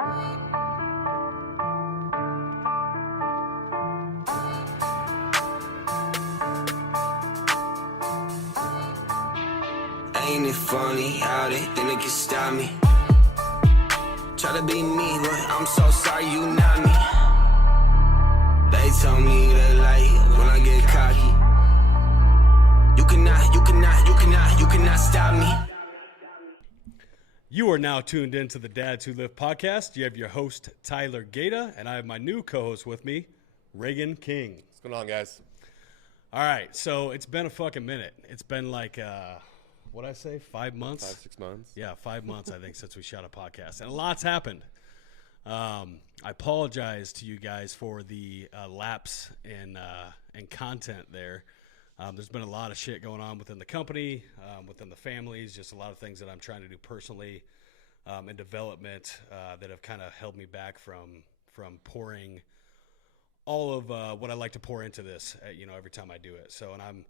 Ain't it funny how they think they can stop me? Try to be me, but I'm so sorry you not me. They told me they like it when I get cocky. You cannot stop me. You are now tuned into the Dads Who Live podcast. You have your host, Tyler Gaeta, and I have my new co-host with me, Reagan King. What's going on, guys? All right, so it's been a fucking minute. It's been like, what'd I say, 5 months? 5-6 months. Yeah, 5 months, I think, since we shot a podcast. And a lot's happened. I apologize to you guys for the lapse in content there. There's been a lot of shit going on within the company, within the families, just a lot of things that I'm trying to do personally in development that have kind of held me back from pouring all of what I like to pour into this, every time I do it. So, and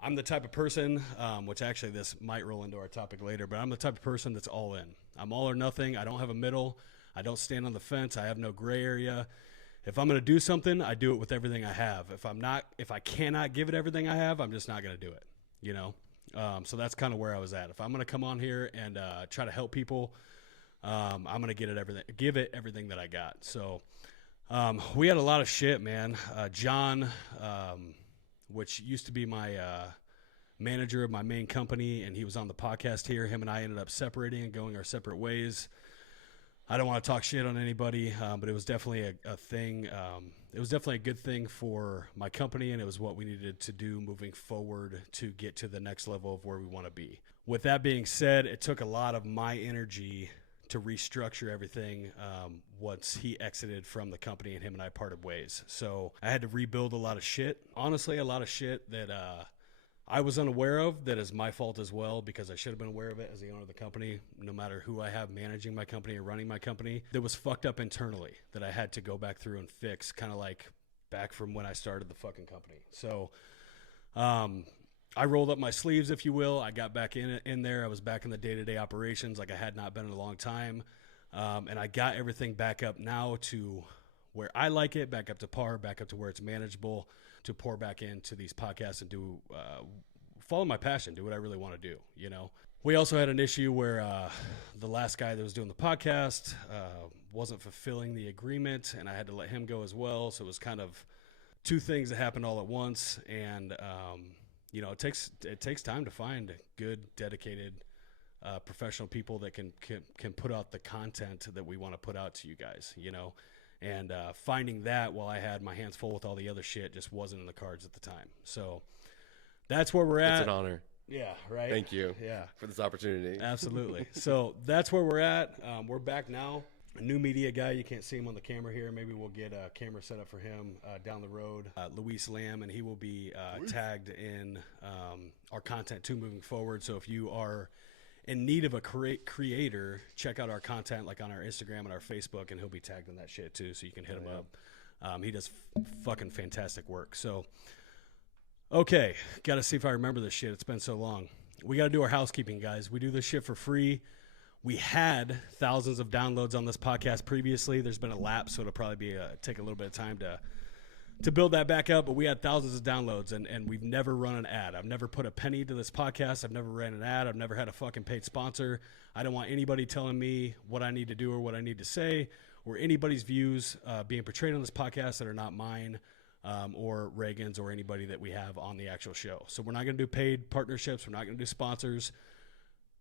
I'm the type of person, which actually this might roll into our topic later, but I'm the type of person that's all in. I'm all or nothing. I don't have a middle. I don't stand on the fence. I have no gray area. If I'm going to do something, I do it with everything I have. If I cannot give it everything I have, I'm just not going to do it, So that's kind of where I was at. If I'm going to come on here and try to help people, I'm going to give it everything that I got. So we had a lot of shit, man. John, which used to be my manager of my main company, and he was on the podcast here. Him and I ended up separating and going our separate ways. I don't want to talk shit on anybody, but it was definitely a thing. It was definitely a good thing for my company, and it was what we needed to do moving forward to get to the next level of where we want to be. With that being said, it took a lot of my energy to restructure everything once he exited from the company and him and I parted ways. So I had to rebuild a lot of shit. Honestly, a lot of shit that I was unaware of that is my fault as well, because I should have been aware of it as the owner of the company, no matter who I have managing my company or running my company, that was fucked up internally that I had to go back through and fix, kind of like back from when I started the fucking company. So I rolled up my sleeves, if you will. I got back in there. I was back in the day-to-day operations like I had not been in a long time. And I got everything back up now to where I like it, back up to par, back up to where it's manageable, to pour back into these podcasts and do follow my passion, do what I really want to do, We also had an issue where the last guy that was doing the podcast wasn't fulfilling the agreement, and I had to let him go as well. So it was kind of two things that happened all at once, and it takes time to find good, dedicated, professional people that can put out the content that we want to put out to you guys, And finding that while I had my hands full with all the other shit just wasn't in the cards at the time. So that's where we're at. It's an honor. Yeah, right? Thank you Yeah. for this opportunity. Absolutely. So that's where we're at. We're back now. A new media guy. You can't see him on the camera here. Maybe we'll get a camera set up for him down the road. Luis Lamb, and he will be tagged in our content too moving forward. So if you are in need of a creator, check out our content like on our Instagram and our Facebook, and he'll be tagged in that shit too, so you can hit him up. He does fucking fantastic work. So, okay, got to see if I remember this shit. It's been so long. We got to do our housekeeping, guys. We do this shit for free. We had thousands of downloads on this podcast previously. There's been a lapse, so it'll probably take a little bit of time to build that back up, but we had thousands of downloads, and we've never run an ad. I've never put a penny to this podcast. I've never ran an ad. I've never had a fucking paid sponsor. I don't want anybody telling me what I need to do or what I need to say, or anybody's views being portrayed on this podcast that are not mine or Reagan's or anybody that we have on the actual show. So we're not going to do paid partnerships. We're not going to do sponsors.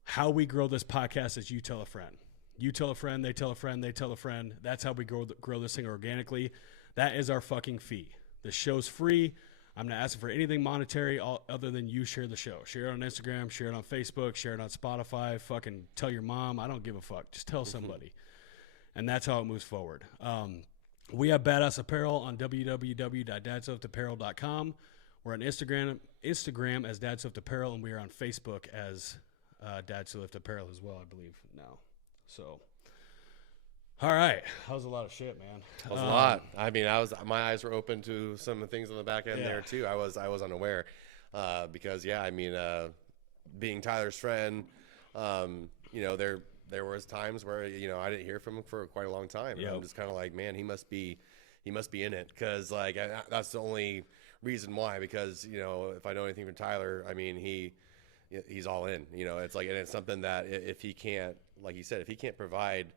How we grow this podcast is you tell a friend. You tell a friend, they tell a friend, they tell a friend. That's how we grow this thing organically. That is our fucking fee. The show's free. I'm not asking for anything monetary other than you share the show. Share it on Instagram, share it on Facebook, share it on Spotify. Fucking tell your mom. I don't give a fuck. Just tell somebody. And that's how it moves forward. We have Badass Apparel on www.dadswiftapparel.com. We're on Instagram as Dad Swift Apparel, and we are on Facebook as Dad Swift Apparel as well, I believe, now. So, all right. That was a lot of shit, man. That was a lot. I mean, my eyes were open to some of the things on the back end there too. I was unaware because being Tyler's friend, they're there was times where, you know, I didn't hear from him for quite a long time. And I'm just kind of like, man, he must be in it. Cause like, that's the only reason why, because, you know, if I know anything from Tyler, I mean, he's all in, you know. It's like, and it's something that if he can't, like he said, if he can't provide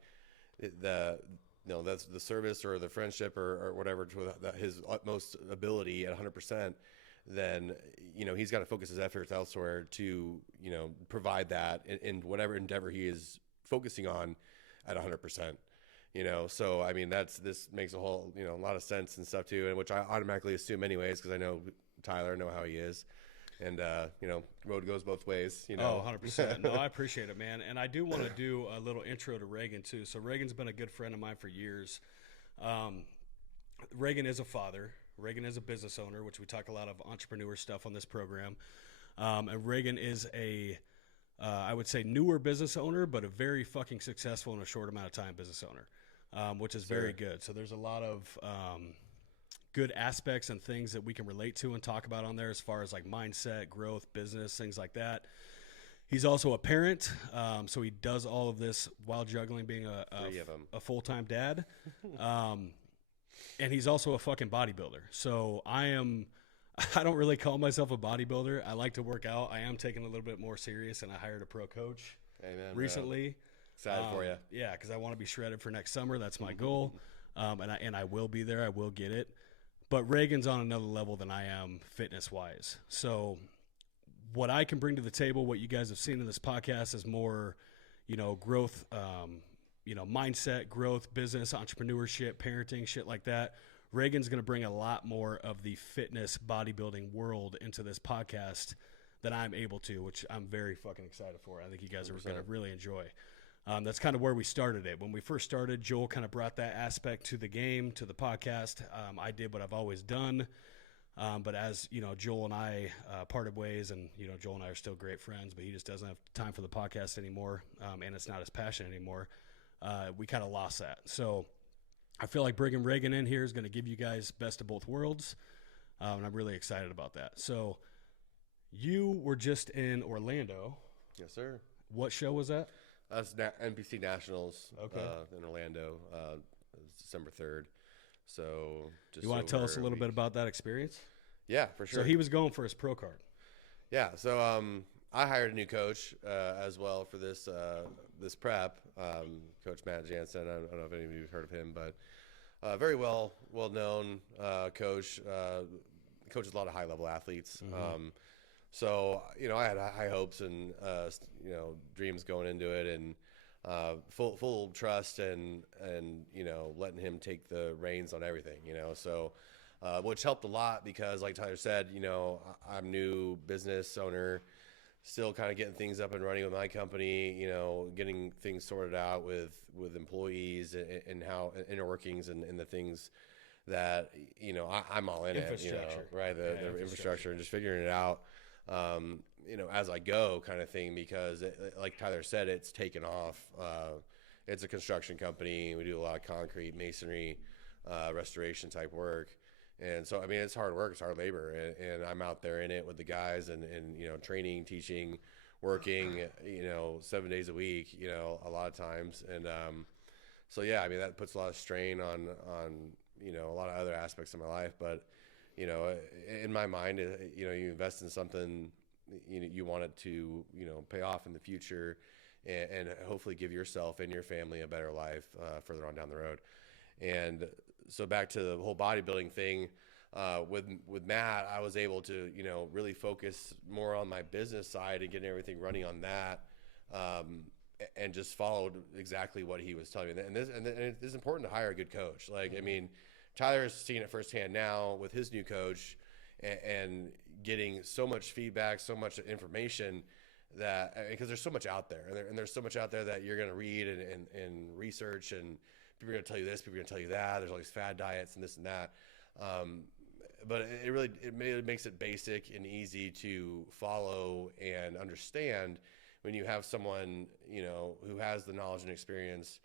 the, you know, that's the service or the friendship or whatever to his utmost ability at 100%, then, you know, he's got to focus his efforts elsewhere to, you know, provide that in whatever endeavor he is focusing on at 100%, you know. So, I mean, this makes a whole, you know, a lot of sense and stuff too, and which I automatically assume anyways, because I know Tyler, I know how he is. And, you know, road goes both ways, you know. Oh, 100%. No, I appreciate it, man. And I do want to do a little intro to Reagan, too. So Reagan's been a good friend of mine for years. Reagan is a father. Reagan is a business owner, which we talk a lot of entrepreneur stuff on this program. And Reagan is I would say newer business owner, but a very fucking successful in a short amount of time business owner, which is very good. So there's a lot of good aspects and things that we can relate to and talk about on there as far as like mindset, growth, business, things like that. He's also a parent, so he does all of this while juggling being a full-time dad. And he's also a fucking bodybuilder. So I don't really call myself a bodybuilder. I like to work out. I am taking a little bit more serious, and I hired a pro coach recently. Excited for you. Yeah, because I want to be shredded for next summer. That's my goal. And I will be there. I will get it. But Reagan's on another level than I am fitness-wise. So what I can bring to the table, what you guys have seen in this podcast, is more, you know, growth, you know, mindset, growth, business, entrepreneurship, parenting, shit like that. Reagan's going to bring a lot more of the fitness bodybuilding world into this podcast than I'm able to, which I'm very fucking excited for. I think you guys are going to really enjoy. That's kind of where we started it. When we first started, Joel kind of brought that aspect to the game, to the podcast. I did what I've always done. But as, you know, Joel and I parted ways, and, you know, Joel and I are still great friends, but he just doesn't have time for the podcast anymore, and it's not his passion anymore. We kind of lost that. So I feel like bringing Reagan in here is going to give you guys best of both worlds, and I'm really excited about that. So you were just in Orlando. Yes, sir. What show was that? That's NBC Nationals in Orlando, December 3rd. So you want to tell us a little bit about that experience? Yeah, for sure. So he was going for his pro card. Yeah, so I hired a new coach as well for this prep, Coach Matt Jansen. I don't know if any of you have heard of him, but very well-known coach. Coaches a lot of high-level athletes. Mm-hmm. So, you know, I had high hopes and, you know, dreams going into it, and full trust and, you know, letting him take the reins on everything, you know. So, which helped a lot because, like Tyler said, you know, I'm new business owner, still kind of getting things up and running with my company, you know, getting things sorted out with employees and how inner workings and the things that, you know, I'm all in it, you know, right? The infrastructure and just figuring it out. You know, as I go kind of thing, because like Tyler said, it's taken off. It's a construction company. We do a lot of concrete, masonry, restoration type work. And so, I mean, it's hard work, it's hard labor, and I'm out there in it with the guys and, you know, training, teaching, working, you know, 7 days a week, you know, a lot of times. And, so yeah, I mean, that puts a lot of strain on, you know, a lot of other aspects of my life, but, you know, in my mind, you know, you invest in something, you know, you want it to, you know, pay off in the future and hopefully give yourself and your family a better life further on down the road. And so back to the whole bodybuilding thing, with Matt, I was able to, you know, really focus more on my business side and getting everything running on that, and just followed exactly what he was telling me. And it's important to hire a good coach. Like, I mean, Tyler's seeing it firsthand now with his new coach and getting so much feedback, so much information that, because there's so much out there, and there's so much out there that you're going to read and research, and people are going to tell you this, people are going to tell you that. There's all these fad diets and this and that. But it makes it basic and easy to follow and understand when you have someone, you know, who has the knowledge and experience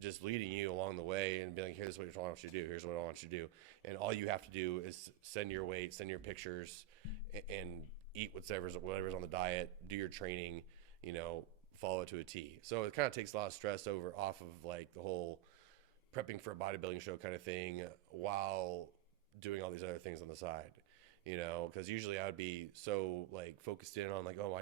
just leading you along the way and being like, here's what I want you to do, here's what I want you to do. And all you have to do is send your weight, send your pictures, and eat whatever's on the diet, do your training, you know, follow it to a T. So it kind of takes a lot of stress off of like the whole prepping for a bodybuilding show kind of thing while doing all these other things on the side, because usually I would be so like focused in on like, oh,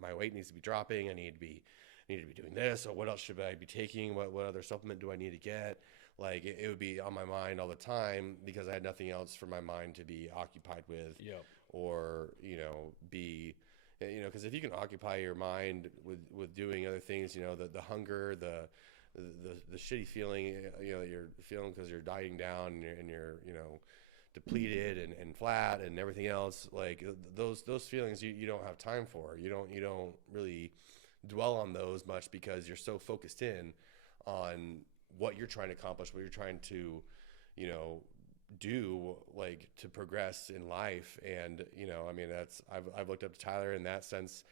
my weight needs to be dropping. I need to be doing this. Or what else should I be taking? What other supplement do I need to get? Like it would be on my mind all the time because I had nothing else for my mind to be occupied with. Yep. Or, because if you can occupy your mind with doing other things, the hunger, the shitty feeling, that you're feeling because you're dying down and you're depleted and flat and everything else, like those feelings you don't have time for. You don't really dwell on those much because you're so focused in on what you're trying to accomplish, what you're trying to, do like to progress in life. And I've looked up to Tyler in that sense,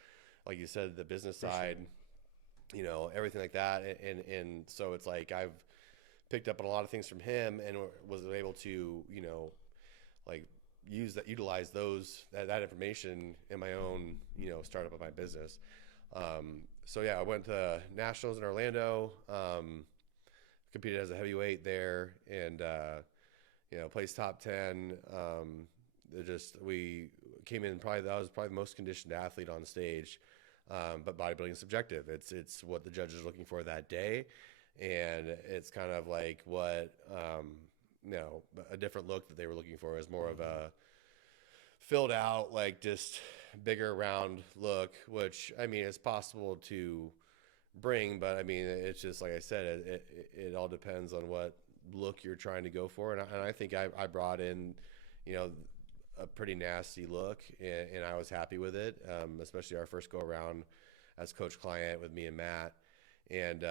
like you said, the business side, everything like that, and so it's like I've picked up on a lot of things from him and was able to like utilize that information in my own startup of my business. So yeah, I went to nationals in Orlando, competed as a heavyweight there, and placed top 10. We came in I was probably the most conditioned athlete on stage. But bodybuilding is subjective. It's what the judges are looking for that day. And it's kind of like what, a different look that they were looking for is more of a filled out, like just bigger round look, which it's possible to bring, but it's just, like I said, it all depends on what look you're trying to go for. And I think I brought in, a pretty nasty look, and I was happy with it, especially our first go around as coach client with me and Matt. And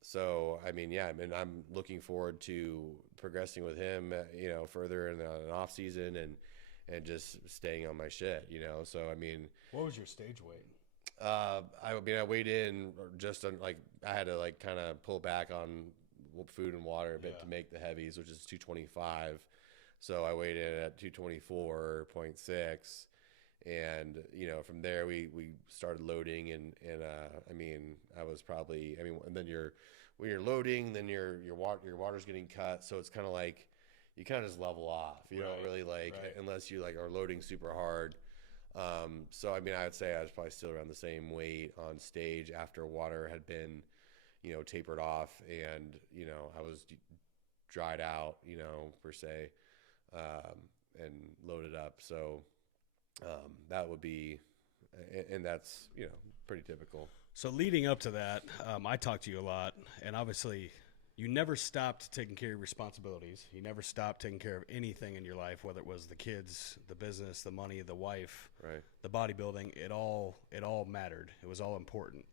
so I'm looking forward to progressing with him, further in the off season and just staying on my shit, So what was your stage weight? I weighed in just on, like, I had to like kind of pull back on food and water a bit to make the heavies, which is 225. So I weighed in at 224.6, and from there we started loading, and I was probably, and then when you're loading, then your water's getting cut, so it's kind of like you kind of just level off. You don't really unless you like are loading super hard. So I would say I was probably still around the same weight on stage after water had been tapered off, and I was dried out, per se. And loaded up. So that would be, and that's, pretty typical. So leading up to that, I talked to you a lot, and obviously you never stopped taking care of your responsibilities. You never stopped taking care of anything in your life, whether it was the kids, the business, the money, the wife, right, the bodybuilding. It all mattered. It was all important.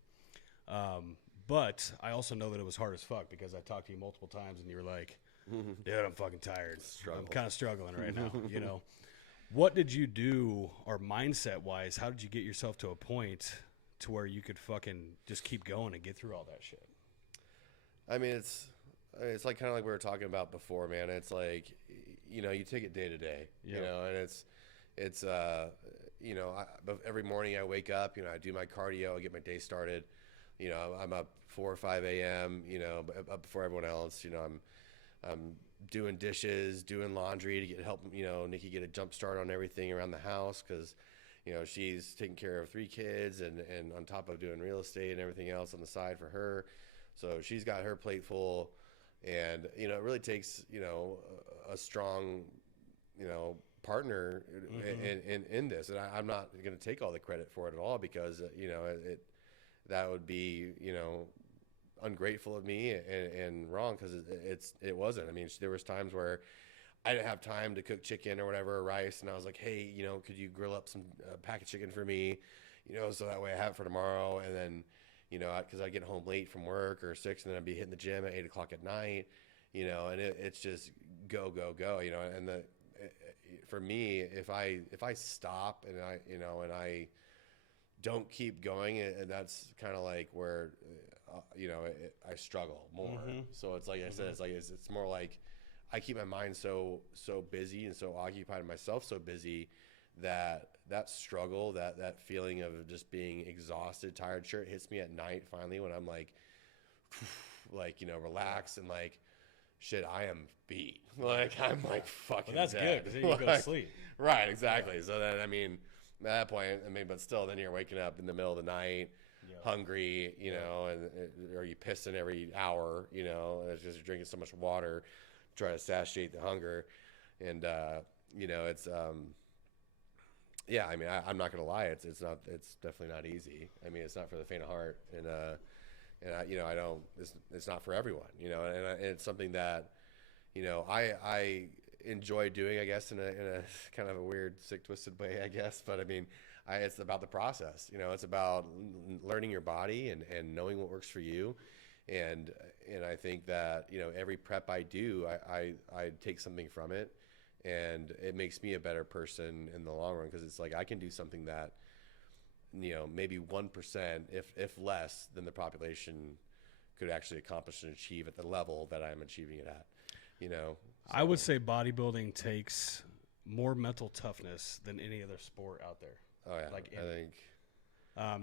But I also know that it was hard as fuck because I talked to you multiple times, and you were like, dude, I'm fucking tired. I'm kind of struggling right now, What did you do, or mindset-wise, how did you get yourself to a point to where you could fucking just keep going and get through all that shit? It's like kind of like we were talking about before, man. It's like, you take it day to day, and it's every morning I wake up, I do my cardio, I get my day started. I'm up 4 or 5 a.m., up before everyone else. I'm doing dishes, doing laundry to help Nikki get a jump start on everything around the house, because she's taking care of 3 kids and on top of doing real estate and everything else on the side for her. So she's got her plate full, and it really takes a strong partner in this. And I'm not going to take all the credit for it at all, because that would be ungrateful of me and wrong, because it wasn't. There was times where I didn't have time to cook chicken or whatever, or rice, and I was like, hey, could you grill up some pack of chicken for me, so that way I have it for tomorrow. And then because I'd get home late from work or 6, and then I'd be hitting the gym at 8 o'clock at night, and it's just go, and for me, if I stop and I don't keep going, and that's kind of like where I struggle more. So it's like I said, it's more like I keep my mind so busy and so occupied, and myself so busy that that struggle, that feeling of just being exhausted, tired, sure, it hits me at night finally when I'm like, relaxed and like, shit, I am beat. Like, I'm like fucking Well, that's dead. good, because then you go to sleep. Right, exactly. So then, I mean, at that point, but still, then you're waking up in the middle of the night, hungry, or you pissing every hour, and it's just you're drinking so much water, try to satiate the hunger. And, it's, I mean, I'm not going to lie. It's definitely not easy. I mean, it's not for the faint of heart. And it's not for everyone, and it's something that, I enjoy doing, I guess, in a kind of a weird, sick, twisted way, I guess. But I mean, it's about the process, it's about learning your body and knowing what works for you. And I think that, every prep I do, I take something from it, and it makes me a better person in the long run. 'Cause it's like, I can do something that, maybe 1%, if less than the population could actually accomplish and achieve at the level that I'm achieving it at, So. I would say bodybuilding takes more mental toughness than any other sport out there. Oh yeah, like I think.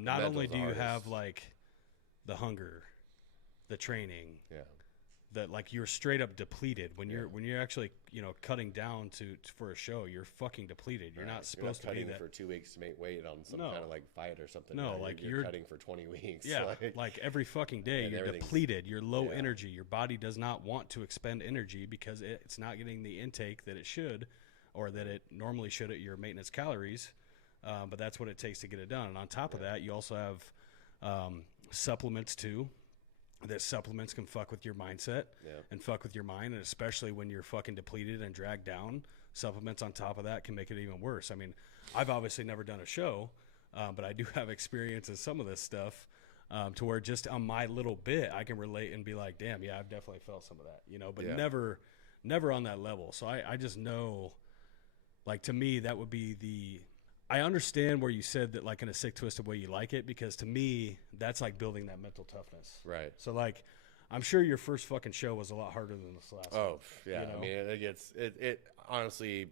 Not only do you hardest. have like the hunger, the training, that like you're straight up depleted when you're actually cutting down for a show. You're fucking depleted. You're not supposed to be that for 2 weeks to make weight on some kind of like fight or something. No, you're cutting for 20 weeks. Yeah, like every fucking day you're depleted. You're low energy. Your body does not want to expend energy because it's not getting the intake that it should, or that it normally should at your maintenance calories. But that's what it takes to get it done. And on top of that, you also have supplements too. That supplements can fuck with your mindset and fuck with your mind, and especially when you're fucking depleted and dragged down, supplements on top of that can make it even worse. I mean, I've obviously never done a show, but I do have experience in some of this stuff, to where just on my little bit, I can relate and be like, damn, yeah, I've definitely felt some of that, but never on that level. So I just know, like, to me, that would be I understand where you said that, like, in a sick, twisted way you like it, because to me, that's like building that mental toughness. Right. So, like, I'm sure your first fucking show was a lot harder than this last one. Oh, yeah. I mean, it honestly,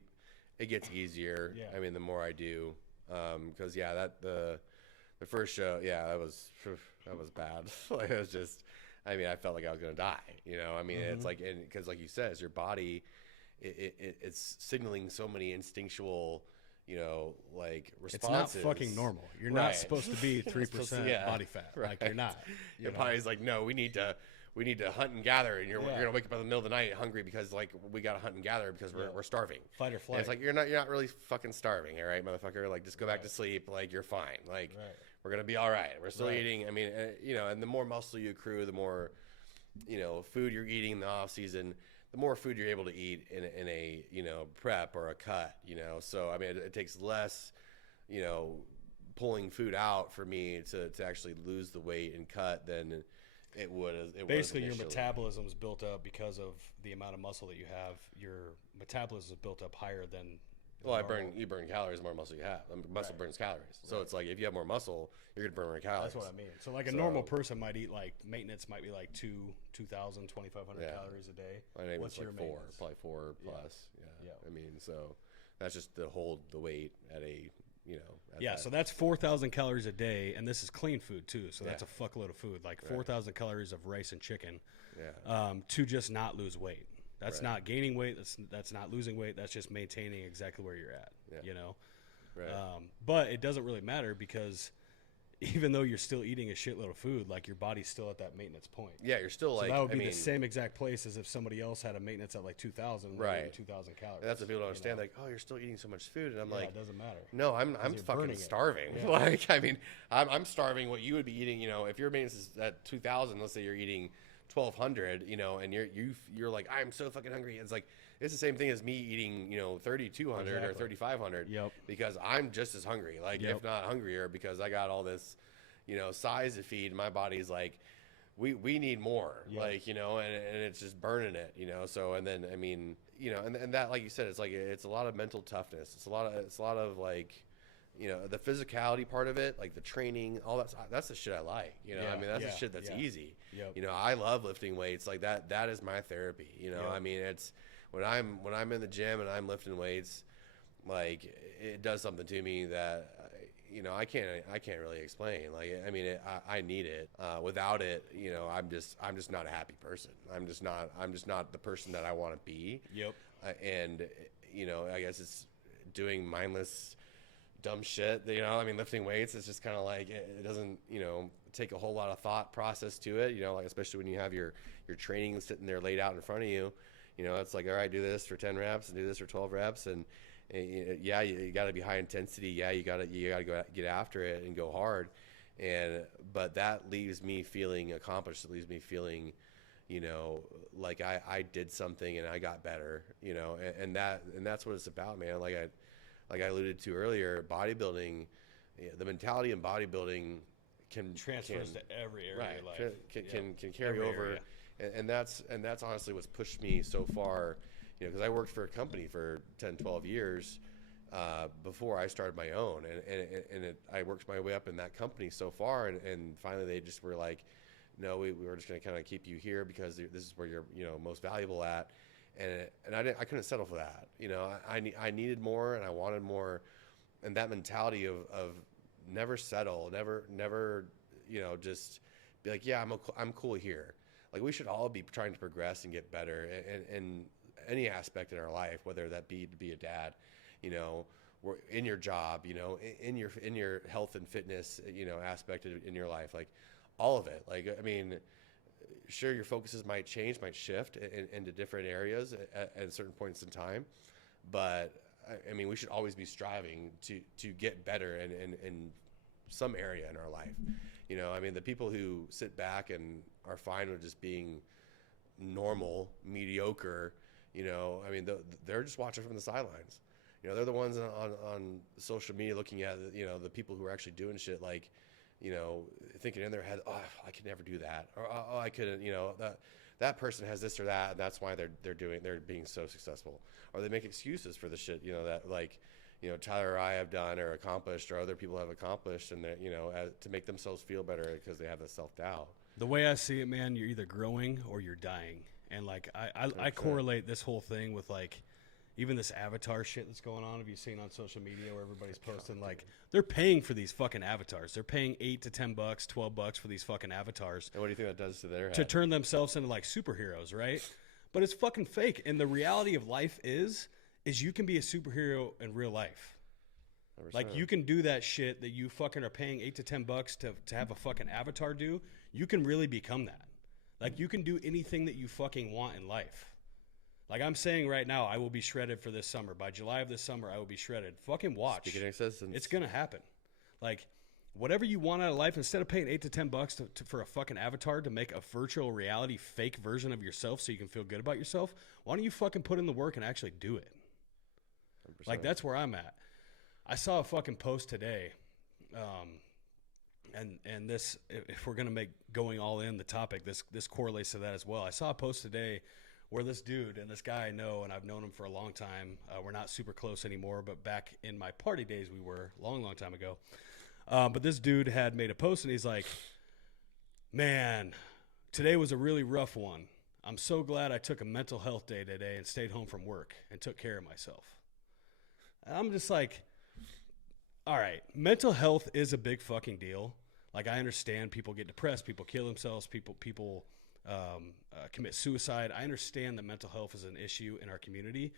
it gets easier. Yeah. I mean, the more I do, because the first show, that was bad. Like, it was just, I mean, I felt like I was gonna die. I mean, it's like, because like you said, it's your body, it's signaling so many instinctual, like responses. It's not fucking normal. You're not supposed to be 3% body fat. Right. Like, you're not. Your body's like, no, we need to hunt and gather, and you're gonna wake up in the middle of the night hungry because, like, we gotta hunt and gather because we're starving. Fight or flight. And it's like, you're not really fucking starving, all right, motherfucker. Like, just go back to sleep. Like, you're fine. Like, we're gonna be all right. We're still eating. I mean, and the more muscle you accrue, the more food you're eating in the off season, the more food you're able to eat in a prep or a cut, So I mean, it takes less, pulling food out for me to actually lose the weight and cut than it would. Basically, your metabolism is built up because of the amount of muscle that you have. Your metabolism is built up higher than. Well, you burn calories the more muscle you have. Muscle burns calories. So it's like, if you have more muscle, you're going to burn more calories. That's what I mean. So like a normal person might eat, like, maintenance might be like 2,000, 2,500 calories a day. What's your like maintenance? Probably 4 plus. Yeah. I mean, so that's just to hold the weight at a, so that's 4,000 calories a day, and this is clean food too. So that's a fuckload of food, like 4,000 calories of rice and chicken, to just not lose weight. That's not gaining weight. That's not losing weight. That's just maintaining exactly where you're at. Right. But it doesn't really matter, because even though you're still eating a shitload of food, like, your body's still at that maintenance point. Yeah, you're still so that would be the same exact place as if somebody else had a maintenance at like 2,000, right? 2,000 calories. And that's what people don't understand. Like, oh, you're still eating so much food, and I'm like, it doesn't matter. No, I'm fucking starving. Yeah. Like, I mean, I'm starving what you would be eating. If your maintenance is at 2,000, let's say you're eating 1,200, and you're like, I'm so fucking hungry. It's like, it's the same thing as me eating, 3,200 or 3,500. Yep. Because I'm just as hungry, like, if not hungrier, because I got all this, size to feed. My body's like, we need more, like, and it's just burning it, So, and then, I mean, and that, like you said, it's like, it's a lot of mental toughness. It's a lot of like, the physicality part of it, like the training, all that's the shit I like, I mean, that's the shit that's easy. Yep. I love lifting weights. Like, that is my therapy, I mean, it's when I'm in the gym and I'm lifting weights, like, it does something to me that, you know, I can't really explain. Like, I mean, I need it. Without it, you know, I'm just not a happy person. I'm just not the person that I want to be. Yep. And, you know, I guess it's doing mindless, dumb shit. You know, I mean, lifting weights, it's just kind of like, it doesn't, you know, take a whole lot of thought process to it. You know, like, especially when you have your training sitting there laid out in front of you. You know, it's like, all right, do this for 10 reps and do this for 12 reps. And yeah, you got to be high intensity. Yeah, you got to go get after it and go hard. But that leaves me feeling accomplished. It leaves me feeling, you know, like I did something and I got better, you know, and that's what it's about, man. Like I alluded to earlier, bodybuilding, the mentality in bodybuilding transfers to every area right, of life. Can carry every over. Area. And that's honestly what's pushed me so far, you know, because I worked for a company for 10, 12 years before I started my own, and I worked my way up in that company so far, and finally they just were like, no, we were just going to kind of keep you here because this is where you're, you know, most valuable at, and I couldn't settle for that, you know. I needed more and I wanted more, and that mentality of never settle, never, you know, just be like, yeah, I'm cool here. Like, we should all be trying to progress and get better in any aspect in our life, whether that be to be a dad, you know, or in your job, you know, in your health and fitness, you know, aspect in your life, like all of it. Like, I mean, sure, your focuses might change, might shift into different areas at certain points in time, but I mean, we should always be striving to get better in some area in our life. You know, I mean, the people who sit back and are fine with just being normal, mediocre, you know, I mean, they're just watching from the sidelines. You know, they're the ones on social media looking at, you know, the people who are actually doing shit, like, you know, thinking in their head, oh, I could never do that. Or, oh, I couldn't, you know, that person has this or that, and that's why they're being so successful. Or they make excuses for the shit, you know, that, like, you know, Tyler or I have done or accomplished, or other people have accomplished, and you know, to make themselves feel better because they have this self-doubt. The way I see it, man, you're either growing or you're dying. And like I correlate this whole thing with, like, even this avatar shit that's going on. Have you seen on social media where everybody's posting, like, they're paying for these fucking avatars? They're paying $8 to $10, $12 for these fucking avatars. And what do you think that does to their head? To turn themselves into, like, superheroes, right? But it's fucking fake. And the reality of life is you can be a superhero in real life. 100%. Like, you can do that shit that you fucking are paying $8 to $10 to have a fucking avatar do. You can really become that. Like, you can do anything that you fucking want in life. Like, I'm saying right now, I will be shredded for this summer. By July of this summer, I will be shredded. Fucking watch. Speaking of existence, it's gonna happen. Like, whatever you want out of life, instead of paying $8 to $10 for a fucking avatar to make a virtual reality fake version of yourself so you can feel good about yourself, why don't you fucking put in the work and actually do it? 100%. Like, that's where I'm at. I saw a fucking post today, and this, if we're gonna make going all in the topic, this correlates to that as well. I saw a post today where this dude and this guy I know, and I've known him for a long time. We're not super close anymore, but back in my party days we were, long time ago. But this dude had made a post, and he's like, man, today was a really rough one. I'm so glad I took a mental health day today and stayed home from work and took care of myself. And I'm just like, all right, mental health is a big fucking deal. Like, I understand people get depressed, people kill themselves, people commit suicide. I understand that mental health is an issue in our community.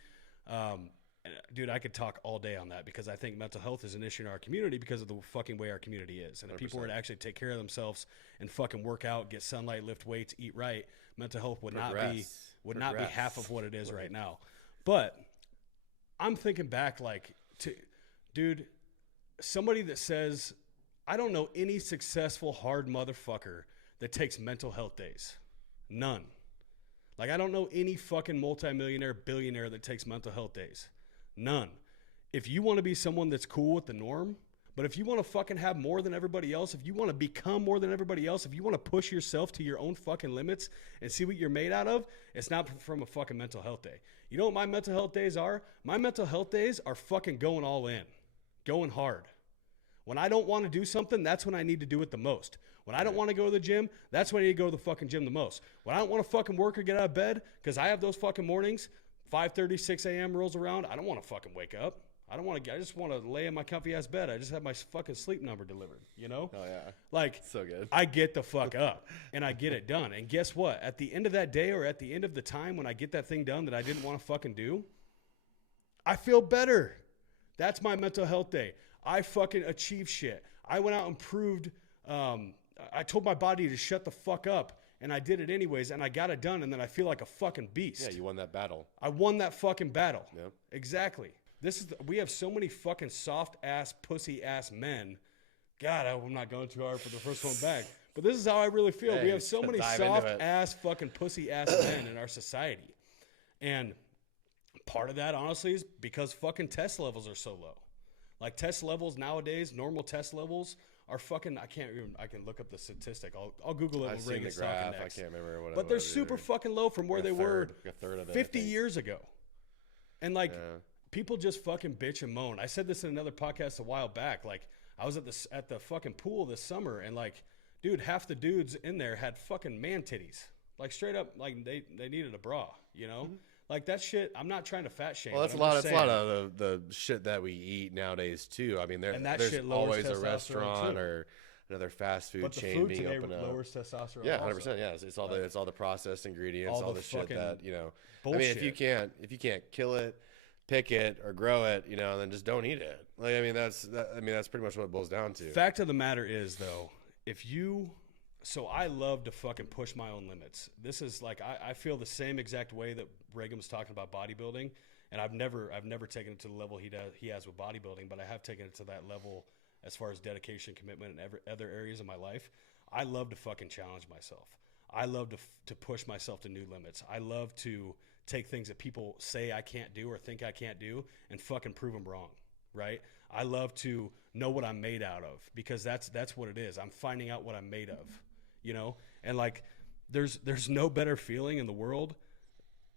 Dude, I could talk all day on that, because I think mental health is an issue in our community because of the fucking way our community is. And if 100%. People were to actually take care of themselves and fucking work out, get sunlight, lift weights, eat right, mental health would not be half of what it is right now. But I'm thinking back, like, to, dude, somebody that says, I don't know any successful hard motherfucker that takes mental health days. None. Like, I don't know any fucking multimillionaire, billionaire that takes mental health days. None. If you want to be someone that's cool with the norm, but if you want to fucking have more than everybody else, if you want to become more than everybody else, if you want to push yourself to your own fucking limits and see what you're made out of, it's not from a fucking mental health day. You know what my mental health days are? My mental health days are fucking going all in, going hard. When I don't want to do something, that's when I need to do it the most. When I don't want to go to the gym, that's when I need to go to the fucking gym the most. When I don't want to fucking work or get out of bed, because I have those fucking mornings, 5:30, 6 a.m. rolls around, I don't want to fucking wake up. I don't want to. I just want to lay in my comfy ass bed. I just have my fucking sleep number delivered. You know? Oh yeah. Like, So good. I get the fuck up and I get it done. And guess what? At the end of that day or at the end of the time when I get that thing done that I didn't want to fucking do, I feel better. That's my mental health day. I fucking achieved shit. I went out and proved. I told my body to shut the fuck up, and I did it anyways, and I got it done, and then I feel like a fucking beast. Yeah, you won that battle. I won that fucking battle. Yep. Exactly. We have so many fucking soft ass, pussy ass men. God, I'm not going too hard for the first one back. But this is how I really feel. Hey, we have so many dive into soft it. ass, fucking pussy ass men in our society. And part of that, honestly, is because fucking test levels are so low. Like test levels nowadays, normal test levels are fucking. I can look up the statistic. I'll Google it I've when seen the Reagan's talking graph. next. I can't remember what. But they're super fucking low from where they were a third of it, 50 years ago. And like Yeah. people just fucking bitch and moan. I said this in another podcast a while back. Like I was at the fucking pool this summer, and like, dude, half the dudes in there had fucking man titties. Like straight up, like they needed a bra. You know. Mm-hmm. Like that shit, I'm not trying to fat shame. Well, that's a but I'm lot. just That's a lot saying, of the shit that we eat nowadays too. I mean, And that there's shit lowers always a testosterone, restaurant too. or another fast food but the chain food being today open up. lowers testosterone. Yeah, also. 100%. Yeah, it's all the processed ingredients, All all the the shit fucking that I mean, bullshit. if you can't kill it, pick it, or grow it, then just don't eat it. Like, I mean, that's pretty much what it boils down to. Fact of the matter is, though, so I love to fucking push my own limits. This is like I feel the same exact way that Reagan was talking about bodybuilding, and I've never taken it to the level he has with bodybuilding, but I have taken it to that level as far as dedication, commitment, and other areas of my life. I love to fucking challenge myself. I love to push myself to new limits. I love to take things that people say I can't do or think I can't do and fucking prove them wrong, right? I love to know what I'm made out of because that's what it is. I'm finding out what I'm made of, And like there's no better feeling in the world.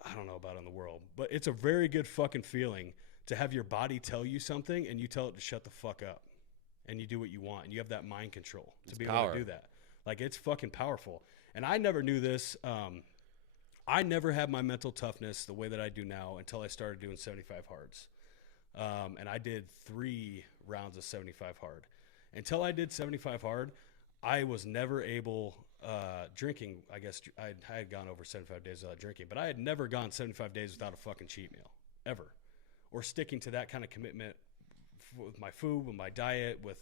I don't know about in the world, but it's a very good fucking feeling to have your body tell you something and you tell it to shut the fuck up and you do what you want and you have that mind control to be able to do that. Like it's fucking powerful. And I never knew this. I never had my mental toughness the way that I do now until I started doing 75 hards. And I did 3 rounds of 75 hard. Until I did 75 hard, I was never able drinking. I guess I had gone over 75 days without drinking, but I had never gone 75 days without a fucking cheat meal ever, or sticking to that kind of commitment with my food, with my diet, with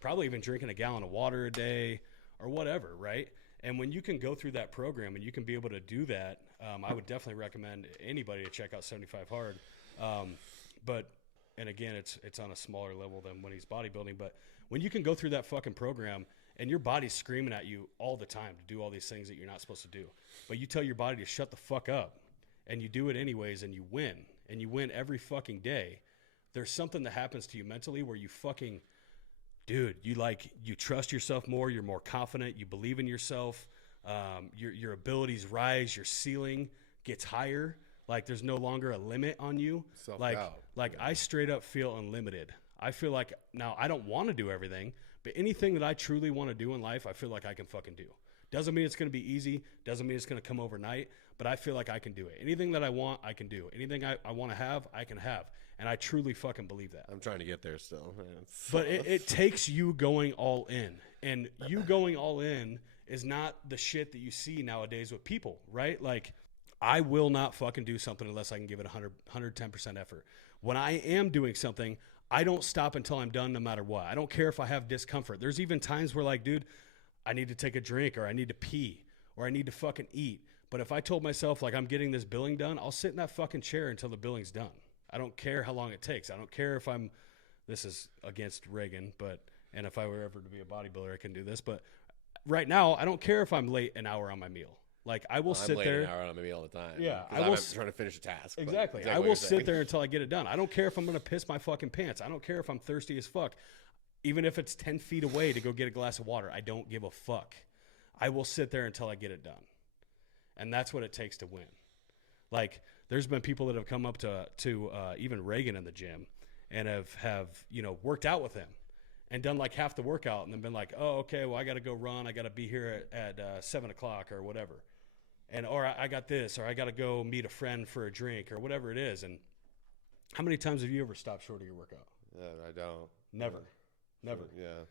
probably even drinking a gallon of water a day or whatever, right? And when you can go through that program and you can be able to do that, I would definitely recommend anybody to check out 75 Hard. And again, it's on a smaller level than when he's bodybuilding. But when you can go through that fucking program and your body's screaming at you all the time to do all these things that you're not supposed to do, but you tell your body to shut the fuck up and you do it anyways and you win every fucking day, there's something that happens to you mentally where you fucking, dude, you trust yourself more, you're more confident, you believe in yourself, your abilities rise, your ceiling gets higher. Like there's no longer a limit on you. Self-doubt. Like I straight up feel unlimited. I feel like now I don't want to do everything, but anything that I truly want to do in life, I feel like I can fucking do. Doesn't mean it's going to be easy. Doesn't mean it's going to come overnight, but I feel like I can do it. Anything that I want, I can do. Anything I want to have, I can have. And I truly fucking believe that. I'm trying to get there still. But it takes you going all in. And you going all in is not the shit that you see nowadays with people, right? Like, I will not fucking do something unless I can give it 110% effort. When I am doing something, I don't stop until I'm done no matter what. I don't care if I have discomfort. There's even times where like, dude, I need to take a drink or I need to pee or I need to fucking eat. But if I told myself like I'm getting this billing done, I'll sit in that fucking chair until the billing's done. I don't care how long it takes. I don't care if this is against Reagan, and if I were ever to be a bodybuilder, I can do this. But right now, I don't care if I'm late an hour on my meal. Like I will sit there. I'm late an hour on my meal all the time. Yeah, I'm trying to finish a task. Exactly. I will sit there until I get it done. I don't care if I'm going to piss my fucking pants. I don't care if I'm thirsty as fuck. Even if it's 10 feet away to go get a glass of water, I don't give a fuck. I will sit there until I get it done. And that's what it takes to win. Like, there's been people that have come up to even Reagan in the gym and have worked out with him and done like half the workout and then been like, oh, okay, well, I got to go run. I got to be here at 7 o'clock or whatever. Or I got this, or I got to go meet a friend for a drink or whatever it is. And How many times have you ever stopped short of your workout? I don't. Never. Never. Yeah.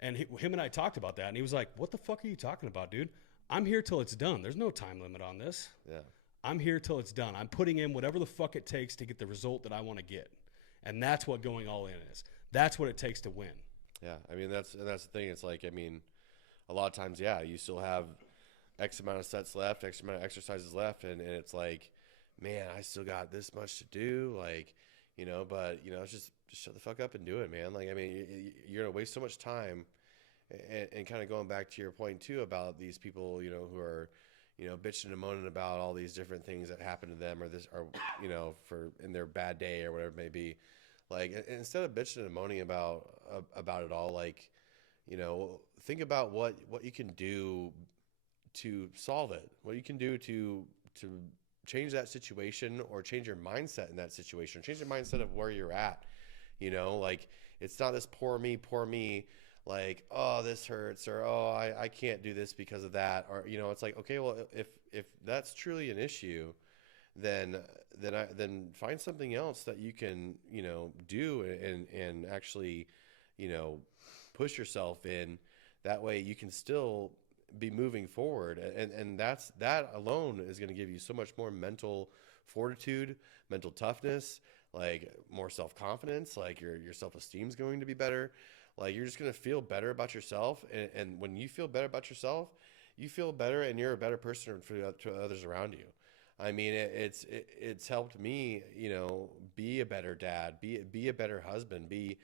And him and I talked about that, and he was like, what the fuck are you talking about, dude? I'm here till it's done. There's no time limit on this. Yeah. I'm here till it's done. I'm putting in whatever the fuck it takes to get the result that I want to get. And that's what going all in is. That's what it takes to win. Yeah. I mean, that's the thing. It's like, I mean, a lot of times, yeah, you still have X amount of sets left, X amount of exercises left. And it's like, man, I still got this much to do. Like, you know, but, you know, it's just shut the fuck up and do it, man. Like, I mean, you're going to waste so much time. And kind of going back to your point, too, about these people, you know, who are, you know, bitching and moaning about all these different things that happen to them or this, or, you know, for in their bad day or whatever it may be. Like, instead of bitching and moaning about it all, like, you know, think about what you can do to solve it, what you can do to change that situation or change your mindset in that situation, change your mindset of where you're at. You know, like, it's not this poor me, like, oh, this hurts, or, oh, I can't do this because of that. Or, you know, it's like, okay, well, if that's truly an issue, then find something else that you can, you know, do and actually, you know, push yourself in. That way you can still be moving forward. And that alone is going to give you so much more mental fortitude, mental toughness, like more self-confidence, like your self-esteem is going to be better. Like, you're just going to feel better about yourself. And when you feel better about yourself, you feel better and you're a better person to others around you. I mean, it's helped me, you know, be a better dad, be a better husband, be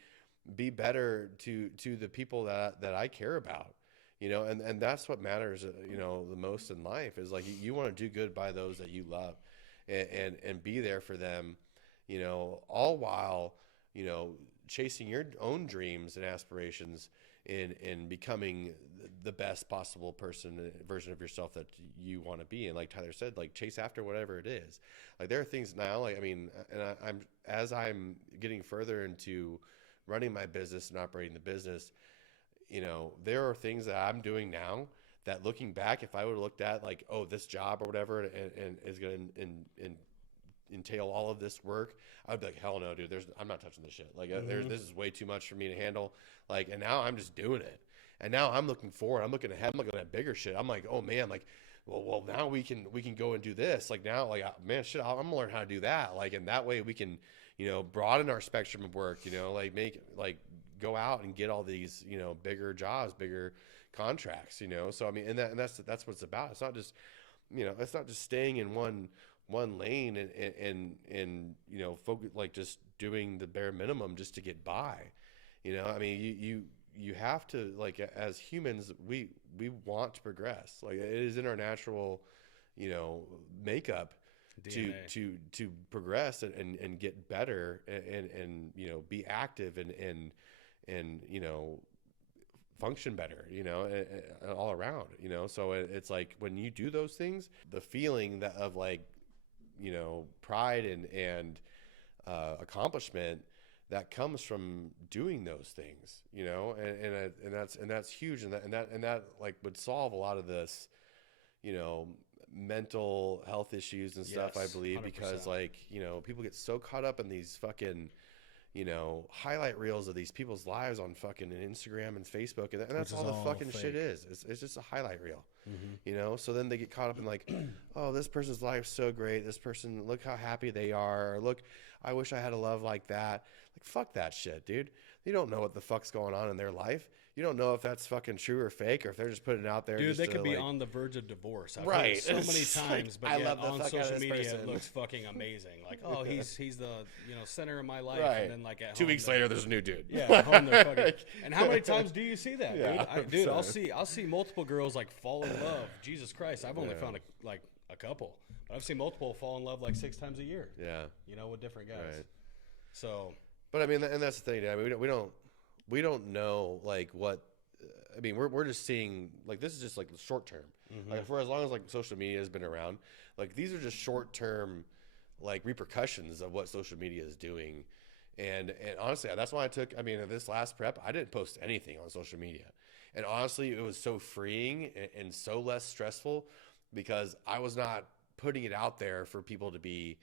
better to the people that I care about, you know, and that's what matters, you know, the most in life is like you want to do good by those that you love and be there for them, you know, all while, you know, chasing your own dreams and aspirations in becoming the best possible version of yourself that you want to be. And like Tyler said, like, chase after whatever it is. Like, there are things now, like, I mean, and I'm getting further into running my business and operating the business, you know, there are things that I'm doing now that, looking back, if I would have looked at like, oh, this job or whatever, and is going to entail all of this work, I'd be like, hell no, dude, I'm not touching this shit. Like, this is way too much for me to handle. Like, and now I'm just doing it. And now I'm looking forward. I'm looking ahead. I'm looking at bigger shit. I'm like, oh man, like, well, now we can go and do this. Like, now, like, man, shit, I'm gonna learn how to do that. Like, and that way we can, you know, broaden our spectrum of work. You know, like, go out and get all these, you know, bigger jobs, bigger contracts. You know, so I mean, and that's what it's about. It's not just, you know, it's not just staying in one lane and you know, focus, like, just doing the bare minimum just to get by. You know, I mean, you have to, like, as humans, we want to progress. Like, it is in our natural, you know, makeup DNA. to progress and get better and you know, be active and you know, function better, you know, and all around, you know. So it's like, when you do those things, the feeling that of, like, you know, pride and accomplishment that comes from doing those things, you know, and that's huge, and that like would solve a lot of this, you know, mental health issues and stuff. Yes, I believe 100%. Because, like, you know, people get so caught up in these fucking, you know, highlight reels of these people's lives on fucking Instagram and Facebook, and that's all the fucking fake shit is. It's just a highlight reel, you know. So then they get caught up in, like, oh, this person's life's so great. This person, look how happy they are. Or, look, I wish I had a love like that. Like, fuck that shit, dude. You don't know what the fuck's going on in their life. You don't know if that's fucking true or fake, or if they're just putting it out there. Dude, just they could be like, on the verge of divorce. I've right. heard it so many times, like, but yet on social media it looks fucking amazing. Like, oh, he's the, you know, center of my life, right. And then, like, at 2 weeks later, there's a new dude. Yeah, at home they're fucking. And how many times do you see that, yeah, dude? I'll see multiple girls, like, fall in love. Jesus Christ, I've only found a couple, but I've seen multiple fall in love like 6 times a year. Yeah, you know, with different guys. Right. So, but I mean, and that's the thing. I mean, we don't know, like, what. I mean, we're just seeing, like, this is just, like, short term. Like, for as long as, like, social media has been around, like, these are just short term, like, repercussions of what social media is doing. And honestly, that's why this last prep, I didn't post anything on social media. And honestly, it was so freeing and so less stressful, because I was not putting it out there for people to be,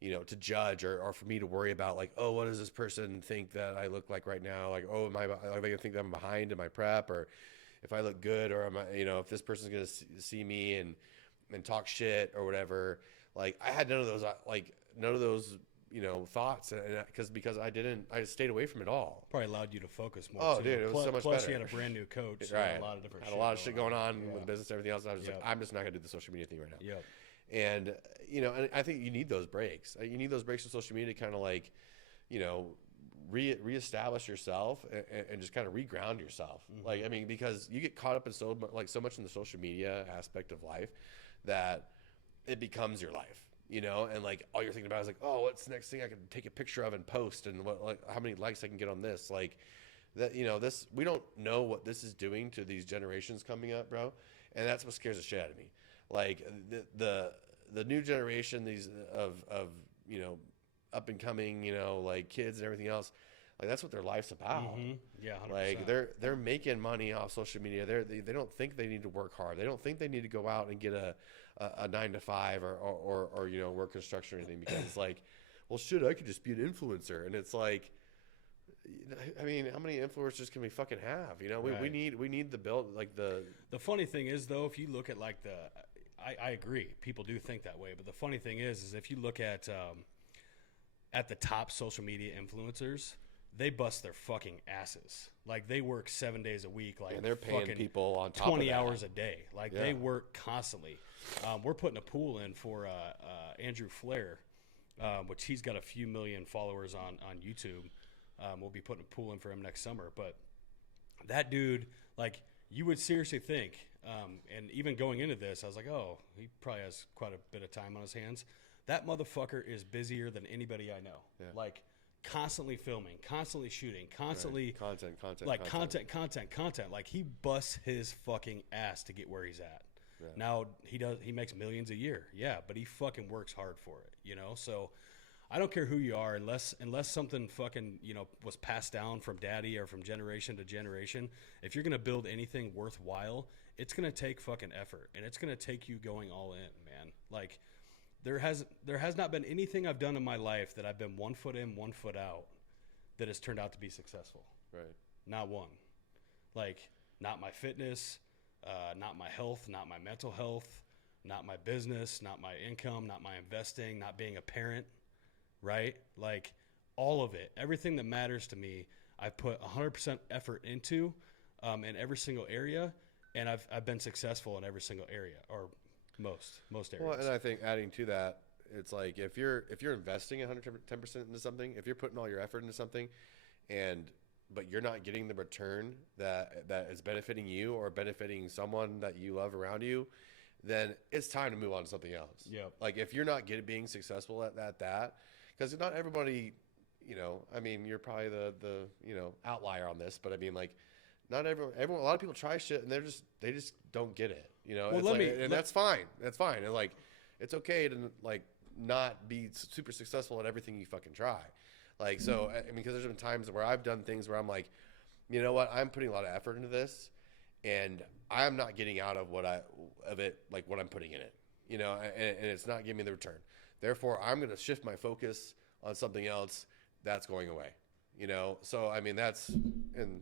to judge or for me to worry about like, oh, what does this person think that I look like right now? Like, oh, are they gonna think that I'm behind in my prep, or if I look good, or am I, if this person's gonna see me and talk shit or whatever. Like I had none of those thoughts, and because I stayed away from it all. Probably allowed you to focus more. Oh, too. dude, it was so much plus better. You had a brand new coach, so Right. a lot of different. Had a lot of shit going on Yeah. with business and everything else. And I was just Yep. like, I'm just not gonna do the social media thing right now. Yep. And and I think you need those breaks. You need those breaks in social media to kind of like, reestablish yourself and just kind of reground yourself. Mm-hmm. Like, I mean, because you get caught up in so much in the social media aspect of life that it becomes your life, and like all you're thinking about is like, oh, what's the next thing I can take a picture of and post, and how many likes I can get on this, like that. This, we don't know what this is doing to these generations coming up, bro, and that's what scares the shit out of me. Like the new generation, these of up and coming, like kids and everything else, like that's what their life's about. Mm-hmm. Yeah, 100%. Like they're making money off social media. They don't think they need to work hard. They don't think they need to go out and get a 9 to 5 or work construction or anything, because it's like, well, shit, I could just be an influencer. And it's like, I mean, how many influencers can we fucking have? We need the build, like the funny thing is though, if you look at like I agree, people do think that way, but the funny thing is if you look at the top social media influencers, they bust their fucking asses. Like they work 7 days a week. Like, and they're paying people on top 20 of that. hours a day. Like they work constantly. We're putting a pool in for Andrew Flair, which he's got a few million followers on YouTube. We'll be putting a pool in for him next summer. But that dude, like, you would seriously think, and even going into this, I was like, oh, he probably has quite a bit of time on his hands. That motherfucker is busier than anybody I know. Yeah. Like, constantly filming, constantly shooting, constantly content. Like, he busts his fucking ass to get where he's at. Yeah. Now he makes millions a year. Yeah, but he fucking works hard for it, So I don't care who you are, unless something fucking, was passed down from daddy or from generation to generation. If you're going to build anything worthwhile, it's going to take fucking effort, and it's going to take you going all in, man. Like, there has not been anything I've done in my life that I've been 1 foot in, 1 foot out that has turned out to be successful. Right. Not one. Like, not my fitness, not my health, not my mental health, not my business, not my income, not my investing, not being a parent, right? Like, all of it, everything that matters to me, I've put 100% effort into in every single area, and I've been successful in every single area, or most areas. Well, and I think adding to that, it's like if you're investing 110% into something, if you're putting all your effort into something, but you're not getting the return that is benefiting you or benefiting someone that you love around you, then it's time to move on to something else. Yep. Like if you're not being successful at that, because not everybody, I mean, you're probably the outlier on this, but I mean, like, not everyone, a lot of people try shit and they just don't get it, Well, that's fine. That's fine. And like, it's okay to like not be super successful at everything you fucking try. Like, so, I mean, because there's been times where I've done things where I'm like, you know what, I'm putting a lot of effort into this and I'm not getting out of what I'm putting in it, and it's not giving me the return. Therefore, I'm going to shift my focus on something else that's going away, So, I mean, that's on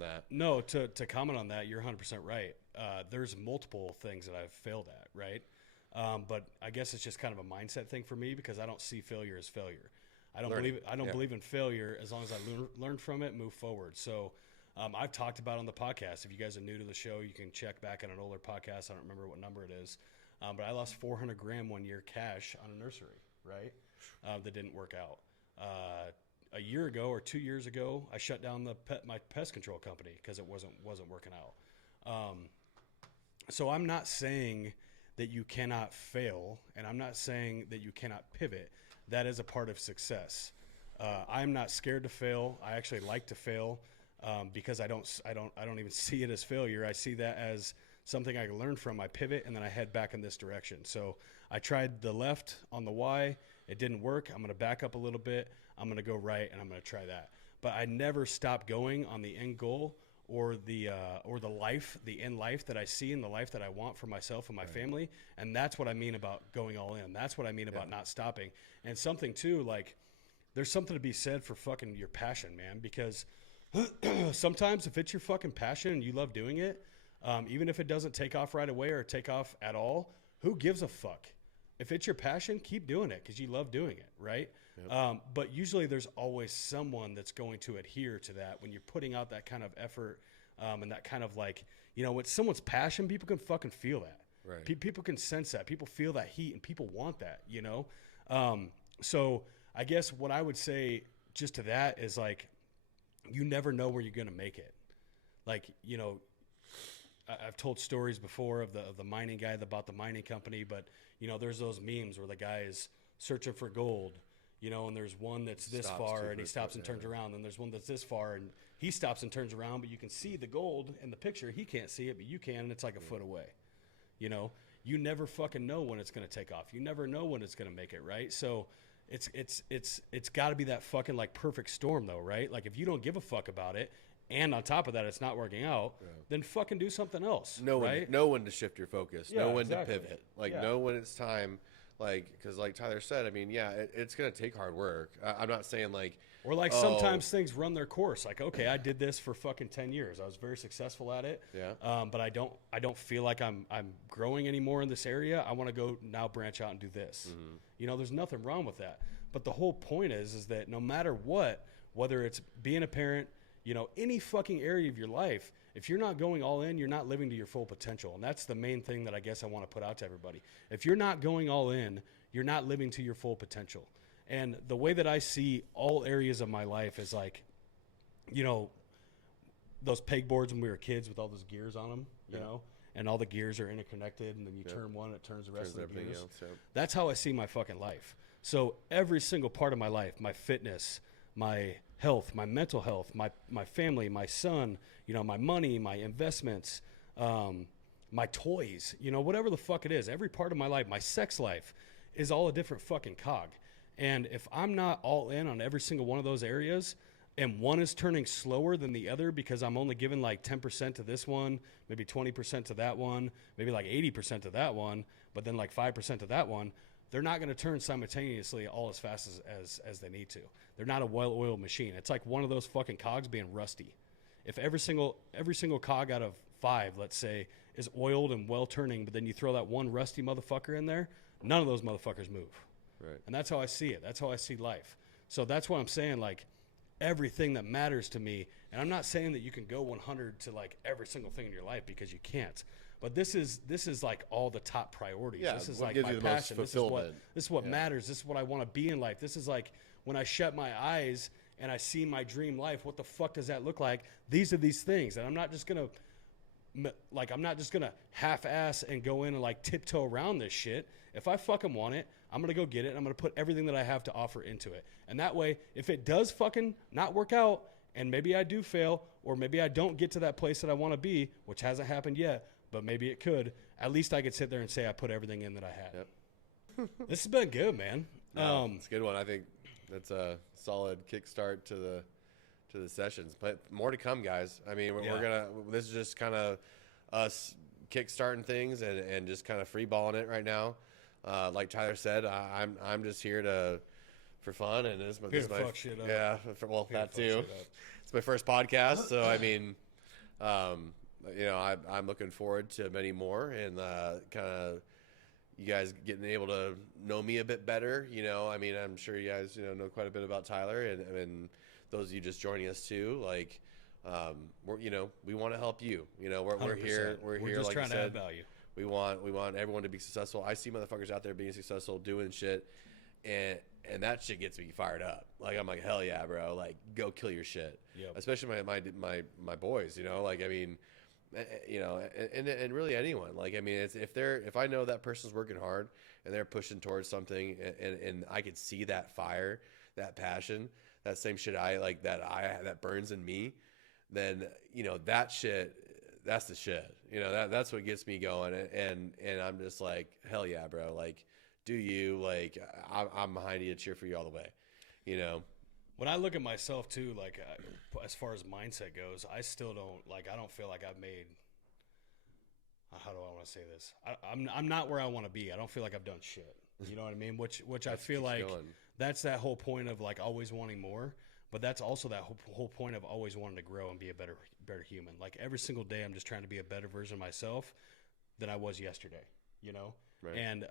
that. No, to comment on that, you're 100% right. There's multiple things that I've failed at, right? But I guess it's just kind of a mindset thing for me because I don't see failure as failure. I don't believe in failure as long as I learn from it, move forward. So I've talked about it on the podcast. If you guys are new to the show, you can check back on an older podcast. I don't remember what number it is. But I lost 400 grand 1 year cash on a nursery, right? That didn't work out. A year ago or 2 years ago, I shut down my pest control company because it wasn't working out. So I'm not saying that you cannot fail, and I'm not saying that you cannot pivot. That is a part of success. I'm not scared to fail. I actually like to fail because I don't even see it as failure. I see that as something I can learn from. I pivot and then I head back in this direction. So I tried the left on the Y. It didn't work. I'm going to back up a little bit. I'm going to go right and I'm going to try that. But I never stop going on the end goal or the life, the end life that I see and the life that I want for myself and my family. And that's what I mean about going all in. That's what I mean about not stopping. And something too, like there's something to be said for fucking your passion, man, because sometimes if it's your fucking passion and you love doing it, even if it doesn't take off right away or take off at all, who gives a fuck? If it's your passion, keep doing it because you love doing it, right? Yep. But usually there's always someone that's going to adhere to that when you're putting out that kind of effort and that kind of like, you know, when someone's passion, people can fucking feel that. Right. People can sense that. People feel that heat and people want that, you know? So I guess what I would say just to that is like, you never know where you're going to make it. Like, you know, I've told stories before of the mining guy that bought the mining company, but you know, there's those memes where the guy is searching for gold, you know, and there's one that's this far and he stops and turns around, and there's one that's this far and he stops and turns around, but you can see the gold in the picture. He can't see it, but you can, and it's like a foot away. You know, you never fucking know when it's going to take off. You never know when it's going to make it, right? So it's got to be that fucking like perfect storm though, right? Like if you don't give a fuck about it, and on top of that, it's not working out, then fucking do something else. Know when to shift your focus. Yeah, know when exactly. to pivot. Like, know when it's time. Like, because like Tyler said, I mean, yeah, it's going to take hard work. I'm not saying like... Or like sometimes things run their course. Like, okay, I did this for fucking 10 years. I was very successful at it. Yeah. But I don't feel like I'm growing anymore in this area. I want to go now branch out and do this. Mm-hmm. You know, there's nothing wrong with that. But the whole point is that no matter what, whether it's being a parent, you know, any fucking area of your life, if you're not going all in, you're not living to your full potential. And that's the main thing that I guess I want to put out to everybody. If you're not going all in, you're not living to your full potential. And the way that I see all areas of my life is like, you know, those pegboards when we were kids with all those gears on them, you know, and all the gears are interconnected, and then you turn one, it turns the rest of the gears. Else, That's how I see my fucking life. So every single part of my life, my fitness, my health, my mental health, my family, my son, you know, my money, my investments, my toys, you know, whatever the fuck it is, every part of my life, my sex life is all a different fucking cog. And if I'm not all in on every single one of those areas, and one is turning slower than the other because I'm only giving like 10% to this one, maybe 20% to that one, maybe like 80% to that one, but then like 5% to that one, they're not going to turn simultaneously all as fast as they need to. They're not a well-oiled machine. It's like one of those fucking cogs being rusty. If every single cog out of 5, let's say, is oiled and well-turning, but then you throw that one rusty motherfucker in there, none of those motherfuckers move. Right. And that's how I see it. That's how I see life. So that's what I'm saying, like, everything that matters to me, and I'm not saying that you can go 100 to, like, every single thing in your life because you can't. But this is like all the top priorities. Yeah, this is like my passion. This is what matters. This is what I want to be in life. This is like when I shut my eyes and I see my dream life. What the fuck does that look like? These are these things, and I'm not just gonna half-ass and go in and like tiptoe around this shit. If I fucking want it, I'm gonna go get it. And I'm gonna put everything that I have to offer into it. And that way, if it does fucking not work out, and maybe I do fail, or maybe I don't get to that place that I want to be, which hasn't happened yet. But maybe it could. At least I could sit there and say I put everything in that I had. Yep. This has been good, man. No, it's a good one. I think that's a solid kickstart to the sessions. But more to come, guys. I mean, we're gonna. This is just kind of us kickstarting things and just kind of freeballing it right now. Like Tyler said, I'm just here for fun, and this is my fuck shit up. Yeah. That too. It's my first podcast, so I mean. You know, I'm looking forward to many more, and kind of you guys getting able to know me a bit better. You know, I mean, I'm sure you guys know quite a bit about Tyler, and those of you just joining us too. Like, we want to help you. You know, we're here. We're here. Just like trying you said, to add value. We want everyone to be successful. I see motherfuckers out there being successful, doing shit, and that shit gets me fired up. Like, I'm like, hell yeah, bro. Like, go kill your shit. Yep. Especially my boys. You know, like, I mean. You know, and really anyone. Like, I mean, it's if I know that person's working hard and they're pushing towards something, and I could see that fire, that passion, that same shit that burns in me, then that shit, that's the shit. That's what gets me going, and I'm just like, hell yeah, bro. Like, do you, like, I'm behind you to cheer for you all the way. when I look at myself too, like as far as mindset goes, I still don't I don't feel like I've made. How do I want to say this? I'm not where I want to be. I don't feel like I've done shit. You know what I mean? Which I feel like that's that whole point of like always wanting more. But that's also that whole point of always wanting to grow and be a better human. Like every single day, I'm just trying to be a better version of myself than I was yesterday. You know, Right. and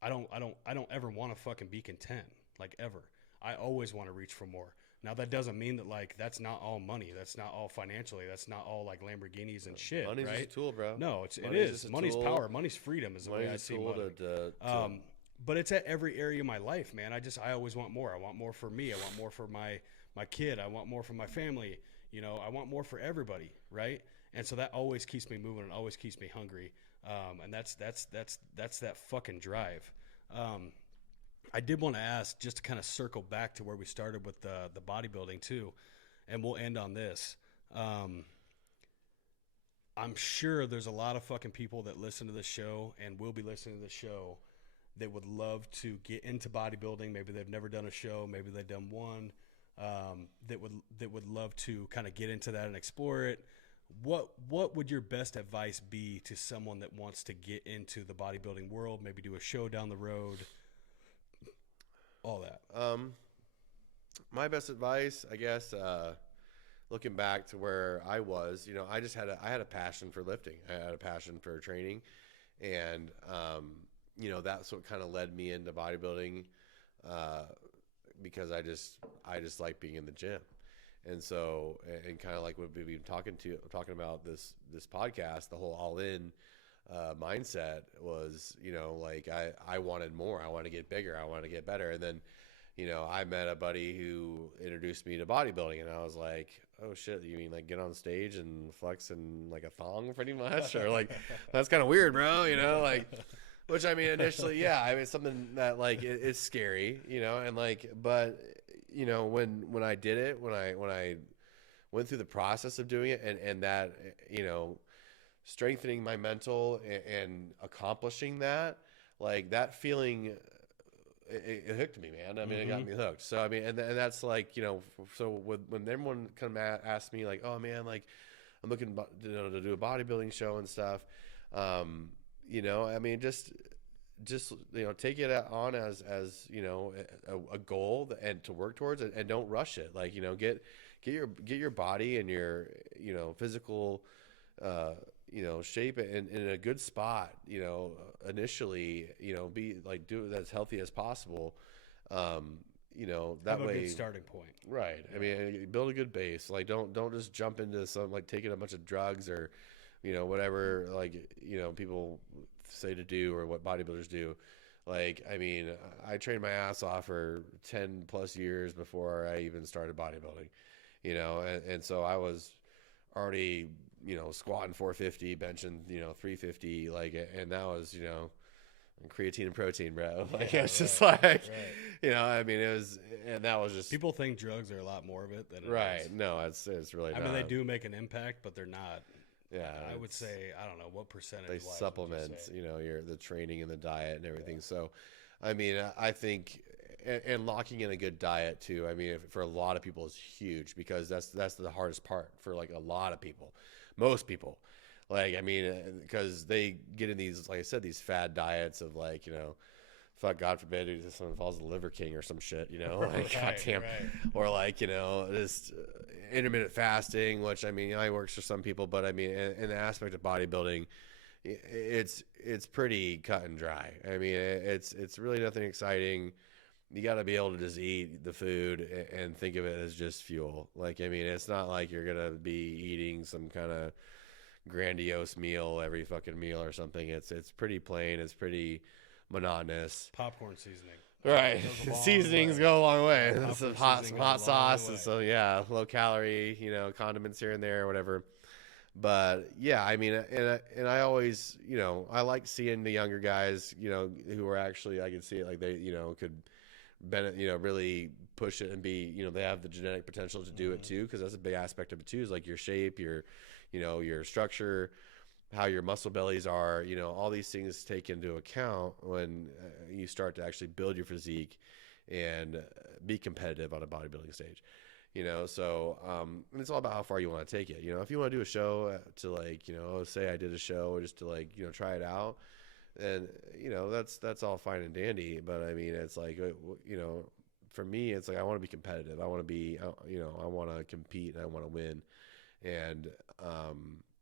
I don't ever want to fucking be content. Like ever. I always want to reach for more. Now that doesn't mean that like that's not all money. That's not all financially. That's not all like Lamborghinis and shit. Money's right? just a tool, bro. No, it is. Money's tool. power. Money's freedom is the way I see money. But it's at every area of my life, man. I always want more. I want more for me. I want more for my kid. I want more for my family. You know, I want more for everybody, right? And so that always keeps me moving and always keeps me hungry. And that's that fucking drive. I did want to ask, just to kind of circle back to where we started with the bodybuilding too, and we'll end on this. I'm sure there's a lot of fucking people that listen to this show and will be listening to this show that would love to get into bodybuilding. Maybe they've never done a show. Maybe they've done one. That would love to kind of get into that and explore it. What would your best advice be to someone that wants to get into the bodybuilding world? Maybe do a show down the road. All that. My best advice, I guess, looking back to where I was, you know, I had a passion for lifting. I had a passion for training, and you know, that's what kind of led me into bodybuilding, because I just like being in the gym. And so, and kind of like what we've been talking about this podcast, the whole all in mindset was, you know, like I wanted more. I want to get bigger. I want to get better. And then, you know, I met a buddy who introduced me to bodybuilding, and I was like, oh shit, you mean like get on stage and flex in like a thong pretty much? Or like, that's kind of weird, bro, you know, like, which I mean, initially, yeah, I mean, it's something that like it's scary, you know, and like, but you know, when I did it, when I went through the process of doing it, and that, you know, strengthening my mental and accomplishing that, like that feeling, it hooked me, man. I mean, it got me hooked. So I mean, and that's like, you know, so when everyone kind of asked me like, oh man, like I'm looking to do a bodybuilding show and stuff, you know, I mean, just you know, take it on as you know, a goal and to work towards it, and don't rush it. Like, you know, get your body and your, you know, physical you know, shape in a good spot, you know, initially, you know, be like, do it as healthy as possible. You know, that way, a good starting point. Right. I mean, build a good base. Like, don't just jump into some, like taking a bunch of drugs or, you know, whatever, like, you know, people say to do, or what bodybuilders do. Like, I mean, I trained my ass off for 10 plus years before I even started bodybuilding, you know, and so I was already, you know, squatting 450, benching, you know, 350, like, and that was, you know, creatine and protein, bro. Like, yeah, it's just like, you know, I mean, it was, and that was just, people think drugs are a lot more of it than it is. No, it's really not. I mean, they do make an impact, but they're not. Yeah, I would say, I don't know what percentage. They supplement, you know, the training and the diet and everything. Yeah. So, I mean, I think, and locking in a good diet too. I mean, for a lot of people is huge, because that's the hardest part for like a lot of people, most people. Like, I mean, because they get in these, like I said, these fad diets of like, you know, fuck, God forbid, someone falls the Liver King or some shit, you know, like, goddamn, or like, you know, just intermittent fasting, which, I mean, it works for some people, but I mean, in the aspect of bodybuilding, it's pretty cut and dry. I mean, it's really nothing exciting. You got to be able to just eat the food and think of it as just fuel. Like, I mean, it's not like you're going to be eating some kind of grandiose meal every fucking meal or something. It's pretty plain. It's pretty monotonous. Popcorn seasoning. Right. Seasonings go a long way. Some hot sauce. And so, yeah, low calorie, you know, condiments here and there or whatever. But yeah, I mean, and I always, you know, I like seeing the younger guys, you know, who are actually, I can see it, like they, you know, could you know, really push it and be, you know, they have the genetic potential to do it too, because that's a big aspect of it too, is like your shape, your, you know, your structure, how your muscle bellies are, you know, all these things take into account when you start to actually build your physique and be competitive on a bodybuilding stage. You know, so it's all about how far you want to take it. You know, if you want to do a show to like, you know, say I did a show just to like, you know, try it out, and you know, that's all fine and dandy. But I mean, it's like, you know, for me, it's like I want to be competitive. I want to be, you know, I want to compete and I want to win, and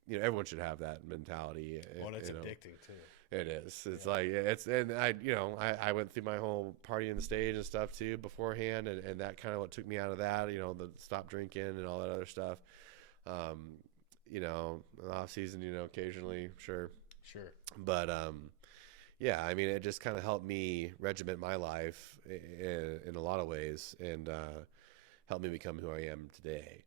you know, everyone should have that mentality. Well, it's you know. addicting too. It is. It's like and I, you know, I went through my whole partying the stage and stuff too beforehand, and that kind of what took me out of that. You know, the stop drinking and all that other stuff. You know, off season, you know, occasionally, sure, but yeah, I mean, it just kind of helped me regiment my life in a lot of ways, and helped me become who I am today.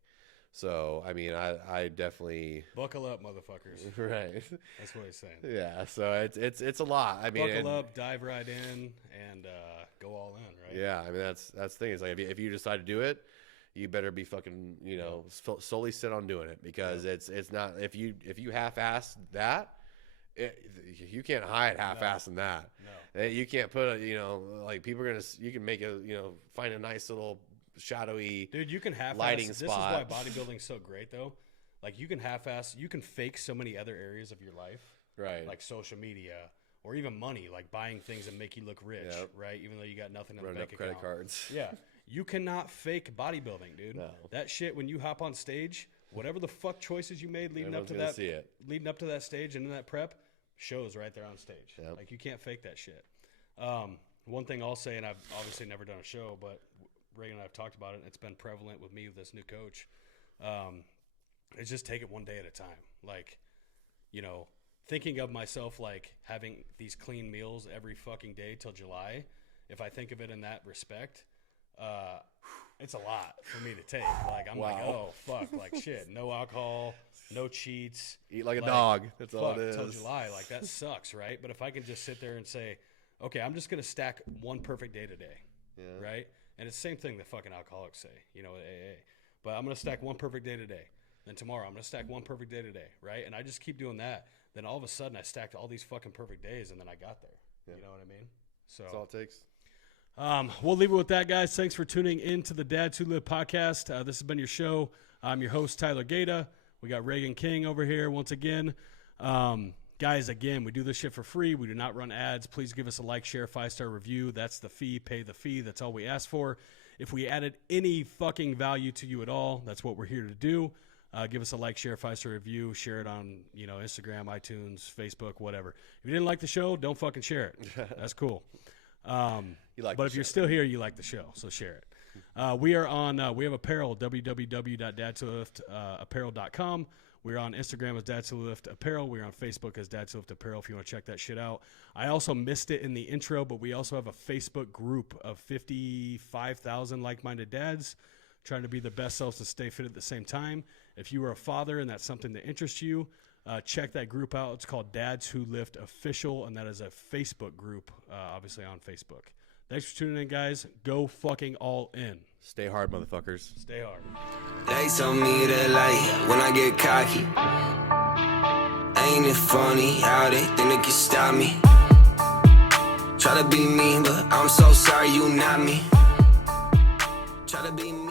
So, I mean, I definitely buckle up, motherfuckers. Right. That's what he's saying. Yeah. So it's a lot. I mean, buckle up, dive right in, and go all in. Right. Yeah. I mean, that's the thing. It's like if you decide to do it, you better be fucking, you know, solely sit on doing it, because it's not, if you half-ass that, you can't hide half-assing that. No. You can't put you know, like people are you can make you know, find a nice little shadowy dude, you can half-ass lighting this spot. This is why bodybuilding's so great though. Like you can half-ass, you can fake so many other areas of your life, right? Like social media or even money, like buying things that make you look rich, right? Even though you got nothing in the bank credit account. cards. Yeah, you cannot fake bodybuilding, dude. No. That shit, when you hop on stage, whatever the fuck choices you made leading up to that, leading up to that stage and in that prep, shows right there on stage. Yep. Like you can't fake that shit. One thing I'll say, and I've obviously never done a show, but Reagan and I have talked about it, and it's been prevalent with me with this new coach, is just take it one day at a time. Like, you know, thinking of myself like having these clean meals every fucking day till July, if I think of it in that respect, it's a lot for me to take. Like, I'm like, oh, fuck, like shit, no alcohol, no cheats. Eat like a dog. That's all it is. Till July, like that sucks, right? But if I can just sit there and say, okay, I'm just going to stack one perfect day today, right? And it's the same thing that fucking alcoholics say, you know, at AA. But I'm going to stack one perfect day today. Then tomorrow I'm going to stack one perfect day today, right? And I just keep doing that. Then all of a sudden I stacked all these fucking perfect days, and then I got there. Yeah. You know what I mean? So that's all it takes. We'll leave it with that, guys. Thanks for tuning in to the Dads Who Live podcast. This has been your show. I'm your host, Tyler Gaeta. We got Reagan King over here once again. Guys, again, we do this shit for free. We do not run ads. Please give us a like, share, 5-star review. That's the fee. Pay the fee. That's all we ask for. If we added any fucking value to you at all, that's what we're here to do. Give us a like, share, 5-star review. Share it on, you know, Instagram, iTunes, Facebook, whatever. If you didn't like the show, don't fucking share it. That's cool. But if you're still here, you like the show, so share it. We are on. We have apparel. www.dadswholiftapparel.com. We're on Instagram as Dads Who Lift Apparel. We're on Facebook as Dads Who Lift Apparel if you want to check that shit out. I also missed it in the intro, but we also have a Facebook group of 55,000 like-minded dads trying to be the best selves and stay fit at the same time. If you are a father and that's something that interests you, check that group out. It's called Dads Who Lift Official, and that is a Facebook group, obviously on Facebook. Thanks for tuning in, guys. Go fucking all in. Stay hard, motherfuckers. Stay hard. They told me that like when I get cocky, ain't it funny how they think they can stop me? Try to be me, but I'm so sorry you not me. Try to be me.